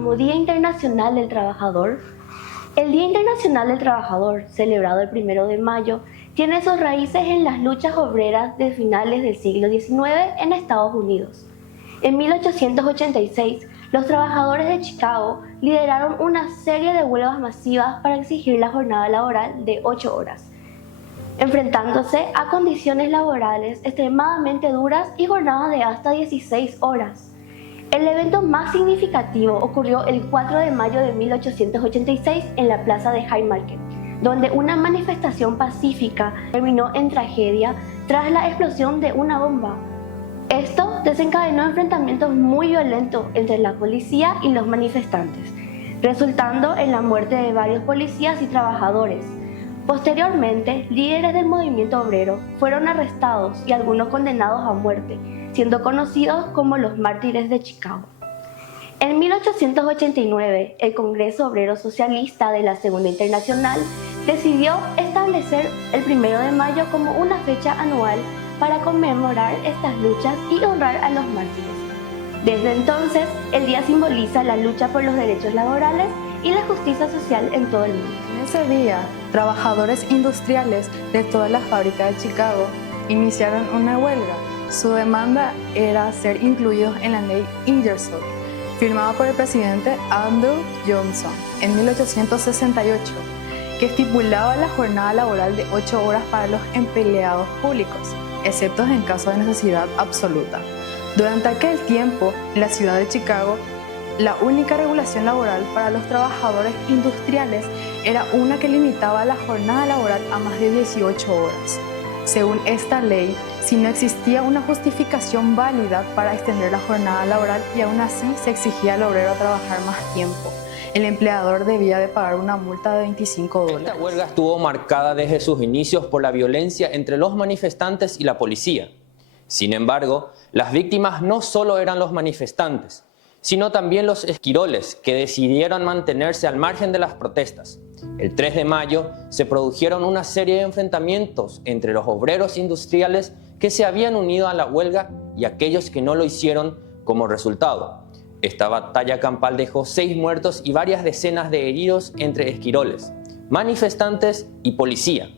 como Día Internacional del Trabajador. El Día Internacional del Trabajador, celebrado el 1 de mayo, tiene sus raíces en las luchas obreras de finales del siglo XIX en Estados Unidos. En 1886, los trabajadores de Chicago lideraron una serie de huelgas masivas para exigir la jornada laboral de 8 horas, enfrentándose a condiciones laborales extremadamente duras y jornadas de hasta 16 horas. El evento más significativo ocurrió el 4 de mayo de 1886 en la plaza de Haymarket, donde una manifestación pacífica terminó en tragedia tras la explosión de una bomba. Esto desencadenó enfrentamientos muy violentos entre la policía y los manifestantes, resultando en la muerte de varios policías y trabajadores. Posteriormente, líderes del movimiento obrero fueron arrestados y algunos condenados a muerte, siendo conocidos como los mártires de Chicago. En 1889, el Congreso Obrero Socialista de la Segunda Internacional decidió establecer el 1 de mayo como una fecha anual para conmemorar estas luchas y honrar a los mártires. Desde entonces, el día simboliza la lucha por los derechos laborales y la justicia social en todo el mundo. En ese día, trabajadores industriales de todas las fábricas de Chicago iniciaron una huelga. Su demanda era ser incluidos en la ley Ingersoll, firmada por el presidente Andrew Johnson en 1868, que estipulaba la jornada laboral de 8 horas para los empleados públicos, excepto en caso de necesidad absoluta. Durante aquel tiempo, en la ciudad de Chicago, la única regulación laboral para los trabajadores industriales era una que limitaba la jornada laboral a más de 18 horas. Según esta ley, si no existía una justificación válida para extender la jornada laboral y aún así se exigía al obrero a trabajar más tiempo, el empleador debía de pagar una multa de $25. Esta huelga estuvo marcada desde sus inicios por la violencia entre los manifestantes y la policía. Sin embargo, las víctimas no solo eran los manifestantes, sino también los esquiroles que decidieron mantenerse al margen de las protestas. El 3 de mayo se produjeron una serie de enfrentamientos entre los obreros industriales que se habían unido a la huelga y aquellos que no lo hicieron. Como resultado, esta batalla campal dejó 6 muertos y varias decenas de heridos entre esquiroles, manifestantes y policía.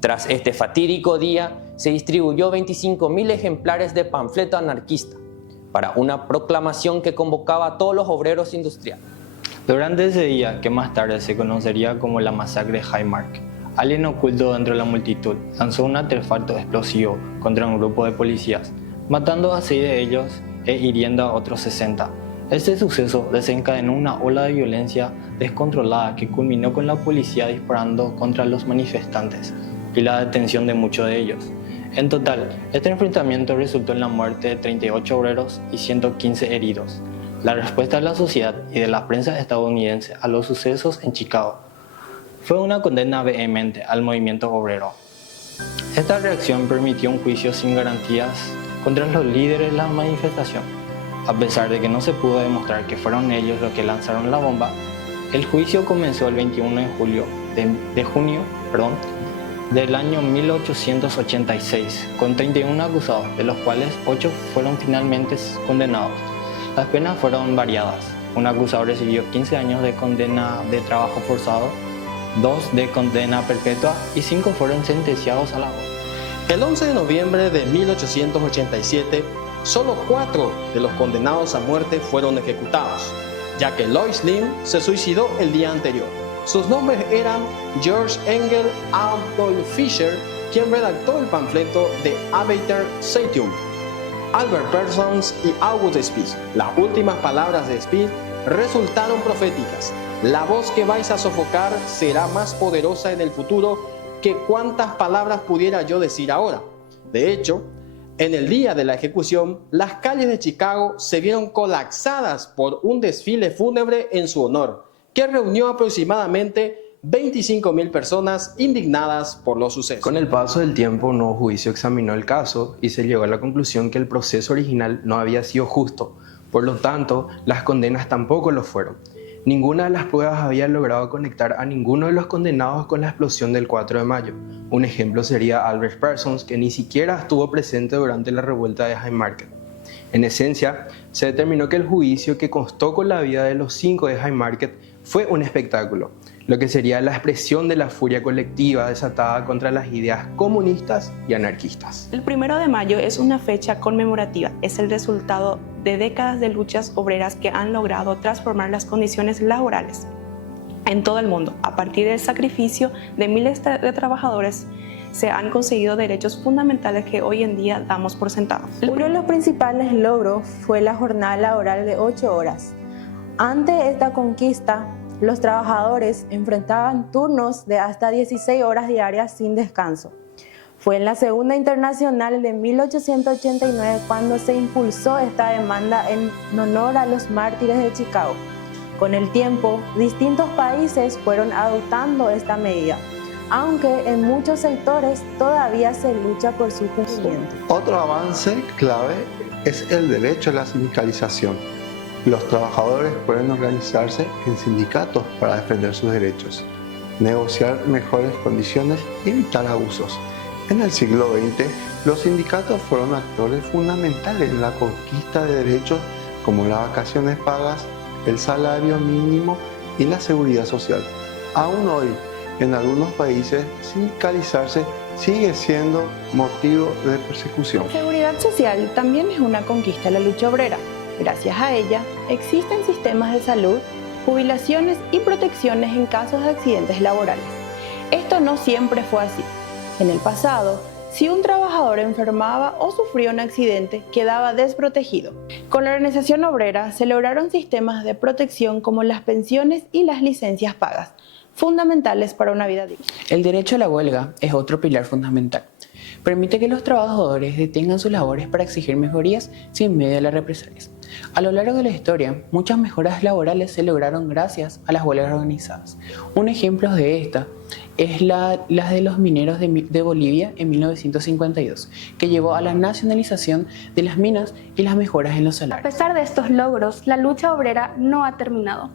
Tras este fatídico día, se distribuyó 25.000 ejemplares de panfleto anarquista para una proclamación que convocaba a todos los obreros industriales. Durante ese día, que más tarde se conocería como la masacre de Haymarket, alguien oculto dentro de la multitud lanzó un artefacto explosivo contra un grupo de policías, matando a 6 de ellos e hiriendo a otros 60. Este suceso desencadenó una ola de violencia descontrolada que culminó con la policía disparando contra los manifestantes y la detención de muchos de ellos. En total, este enfrentamiento resultó en la muerte de 38 obreros y 115 heridos. La respuesta de la sociedad y de la prensa estadounidense a los sucesos en Chicago fue una condena vehemente al movimiento obrero. Esta reacción permitió un juicio sin garantías contra los líderes de la manifestación. A pesar de que no se pudo demostrar que fueron ellos los que lanzaron la bomba, el juicio comenzó el 21 de junio del año 1886, con 31 acusados, de los cuales 8 fueron finalmente condenados. Las penas fueron variadas. Un acusado recibió 15 años de condena de trabajo forzado, 2 de condena perpetua y 5 fueron sentenciados a la horca. El 11 de noviembre de 1887, solo 4 de los condenados a muerte fueron ejecutados, ya que Lois Lim se suicidó el día anterior. Sus nombres eran George Engel Adolf Fischer, quien redactó el panfleto de Arbeiter Zeitung, Albert Parsons y August Speed. Las últimas palabras de Speed resultaron proféticas. La voz que vais a sofocar será más poderosa en el futuro que cuántas palabras pudiera yo decir ahora. De hecho, en el día de la ejecución, las calles de Chicago se vieron colapsadas por un desfile fúnebre en su honor, que reunió aproximadamente 25.000 personas indignadas por los sucesos. Con el paso del tiempo, un nuevo juicio examinó el caso y se llegó a la conclusión que el proceso original no había sido justo. Por lo tanto, las condenas tampoco lo fueron. Ninguna de las pruebas había logrado conectar a ninguno de los condenados con la explosión del 4 de mayo. Un ejemplo sería Albert Parsons, que ni siquiera estuvo presente durante la revuelta de Haymarket. En esencia, se determinó que el juicio que costó con la vida de los 5 de Haymarket fue un espectáculo, lo que sería la expresión de la furia colectiva desatada contra las ideas comunistas y anarquistas. El 1 de mayo es una fecha conmemorativa, es el resultado de décadas de luchas obreras que han logrado transformar las condiciones laborales en todo el mundo. A partir del sacrificio de miles de trabajadores, se han conseguido derechos fundamentales que hoy en día damos por sentados. Uno de los principales logros fue la jornada laboral de 8 horas. Ante esta conquista, los trabajadores enfrentaban turnos de hasta 16 horas diarias sin descanso. Fue en la Segunda Internacional de 1889 cuando se impulsó esta demanda en honor a los mártires de Chicago. Con el tiempo, distintos países fueron adoptando esta medida, aunque en muchos sectores todavía se lucha por su cumplimiento. Otro avance clave es el derecho a la sindicalización. Los trabajadores pueden organizarse en sindicatos para defender sus derechos, negociar mejores condiciones y evitar abusos. En el siglo XX, los sindicatos fueron actores fundamentales en la conquista de derechos como las vacaciones pagas, el salario mínimo y la seguridad social. Aún hoy, en algunos países, sindicalizarse sigue siendo motivo de persecución. La seguridad social también es una conquista de la lucha obrera. Gracias a ella, existen sistemas de salud, jubilaciones y protecciones en casos de accidentes laborales. Esto no siempre fue así. En el pasado, si un trabajador enfermaba o sufría un accidente, quedaba desprotegido. Con la organización obrera se lograron sistemas de protección como las pensiones y las licencias pagas, fundamentales para una vida digna. El derecho a la huelga es otro pilar fundamental. Permite que los trabajadores detengan sus labores para exigir mejorías sin miedo a las represalias. A lo largo de la historia, muchas mejoras laborales se lograron gracias a las huelgas organizadas. Un ejemplo de esta es las de los mineros de Bolivia en 1952, que llevó a la nacionalización de las minas y las mejoras en los A salarios. pesar de estos logros, la lucha obrera no ha terminado.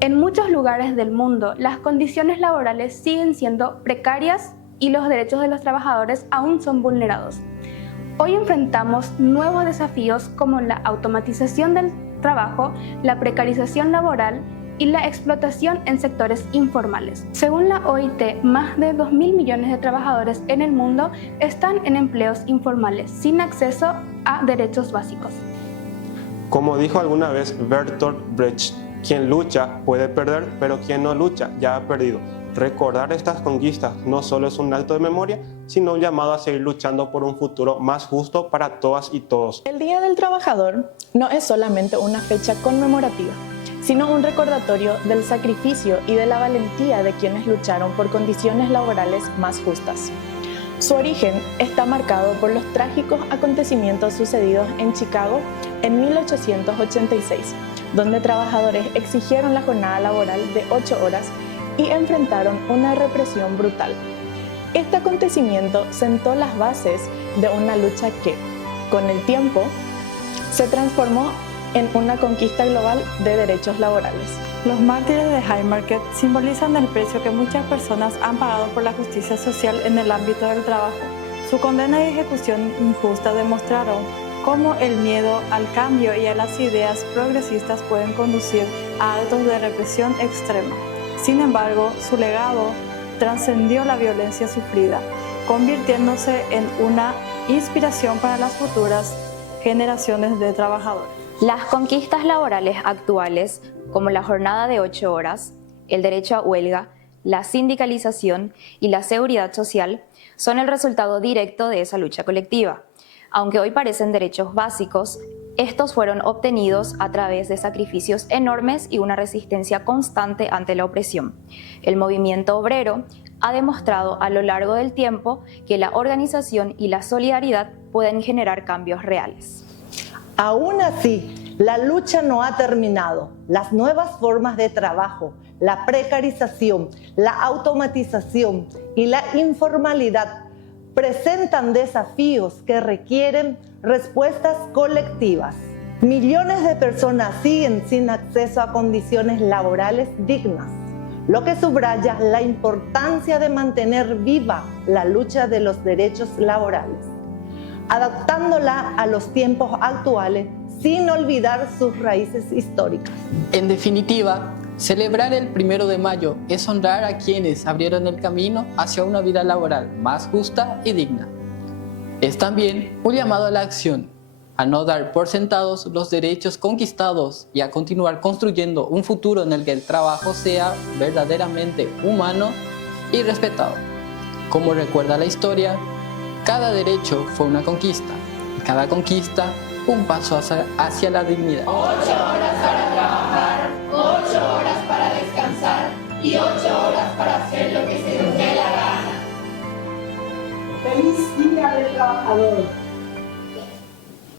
En muchos lugares del mundo, las condiciones laborales siguen siendo precarias y los derechos de los trabajadores aún son vulnerados. Hoy enfrentamos nuevos desafíos como la automatización del trabajo, la precarización laboral y la explotación en sectores informales. Según la OIT, más de 2.000 millones de trabajadores en el mundo están en empleos informales, sin acceso a derechos básicos. Como dijo alguna vez Bertolt Brecht, quien lucha puede perder, pero quien no lucha ya ha perdido. Recordar estas conquistas no solo es un acto de memoria, sino un llamado a seguir luchando por un futuro más justo para todas y todos. El Día del Trabajador no es solamente una fecha conmemorativa, sino un recordatorio del sacrificio y de la valentía de quienes lucharon por condiciones laborales más justas. Su origen está marcado por los trágicos acontecimientos sucedidos en Chicago en 1886, donde trabajadores exigieron la jornada laboral de 8 horas y enfrentaron una represión brutal. Este acontecimiento sentó las bases de una lucha que, con el tiempo, se transformó en una conquista global de derechos laborales. Los mártires de Haymarket simbolizan el precio que muchas personas han pagado por la justicia social en el ámbito del trabajo. Su condena y ejecución injusta demostraron cómo el miedo al cambio y a las ideas progresistas pueden conducir a actos de represión extrema. Sin embargo, su legado trascendió la violencia sufrida, convirtiéndose en una inspiración para las futuras generaciones de trabajadores. Las conquistas laborales actuales, como la jornada de 8 horas, el derecho a huelga, la sindicalización y la seguridad social, son el resultado directo de esa lucha colectiva. Aunque hoy parecen derechos básicos, estos fueron obtenidos a través de sacrificios enormes y una resistencia constante ante la opresión. El movimiento obrero ha demostrado a lo largo del tiempo que la organización y la solidaridad pueden generar cambios reales. Aún así, la lucha no ha terminado. Las nuevas formas de trabajo, la precarización, la automatización y la informalidad presentan desafíos que requieren respuestas colectivas. Millones de personas siguen sin acceso a condiciones laborales dignas, lo que subraya la importancia de mantener viva la lucha de los derechos laborales. adaptándola a los tiempos actuales sin olvidar sus raíces históricas. En definitiva, celebrar el 1 de mayo es honrar a quienes abrieron el camino hacia una vida laboral más justa y digna. Es también un llamado a la acción, a no dar por sentados los derechos conquistados y a continuar construyendo un futuro en el que el trabajo sea verdaderamente humano y respetado. Como recuerda la historia, cada derecho fue una conquista y cada conquista un paso hacia la dignidad. 8 horas para trabajar, 8 horas para descansar y 8 horas para hacer lo que se nos dé la gana. ¡Feliz Día del Trabajador!